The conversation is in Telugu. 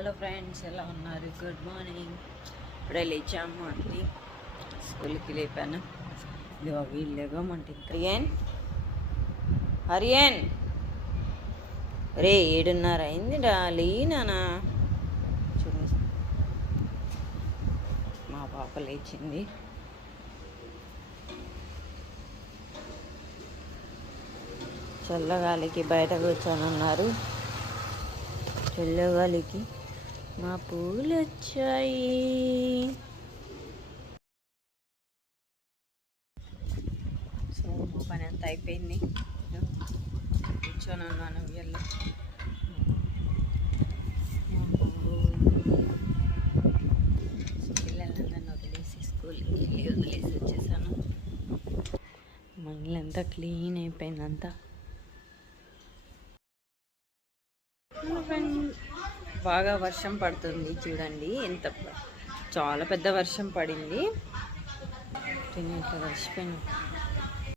హలో ఫ్రెండ్స్, ఎలా ఉన్నారు? Good morning. ఇప్పుడే లేచాము అండి, స్కూల్కి లేపాను. ఇదిగో వీళ్ళు లేవమంటే హరియన్ హరియన్ రే 7:30 అయింది లేనానా. చూడు మా పాప లేచింది. చల్లగాలికి బయట కూర్చొనున్నారు. చల్లగాలికి మా పూలు వచ్చాయి. సో మా పని అంతా అయిపోయింది. కూర్చొని ఉన్నాను వీళ్ళు. పిల్లలందరినీ వదిలేసి స్కూల్కి వెళ్ళి వదిలేసి వచ్చేసాను. మా ఇల్లు అంతా క్లీన్ అయిపోయిందంతా. బాగా వర్షం పడుతుంది చూడండి, చాలా పెద్ద వర్షం పడింది. ఇట్లా వర్షిపోయినా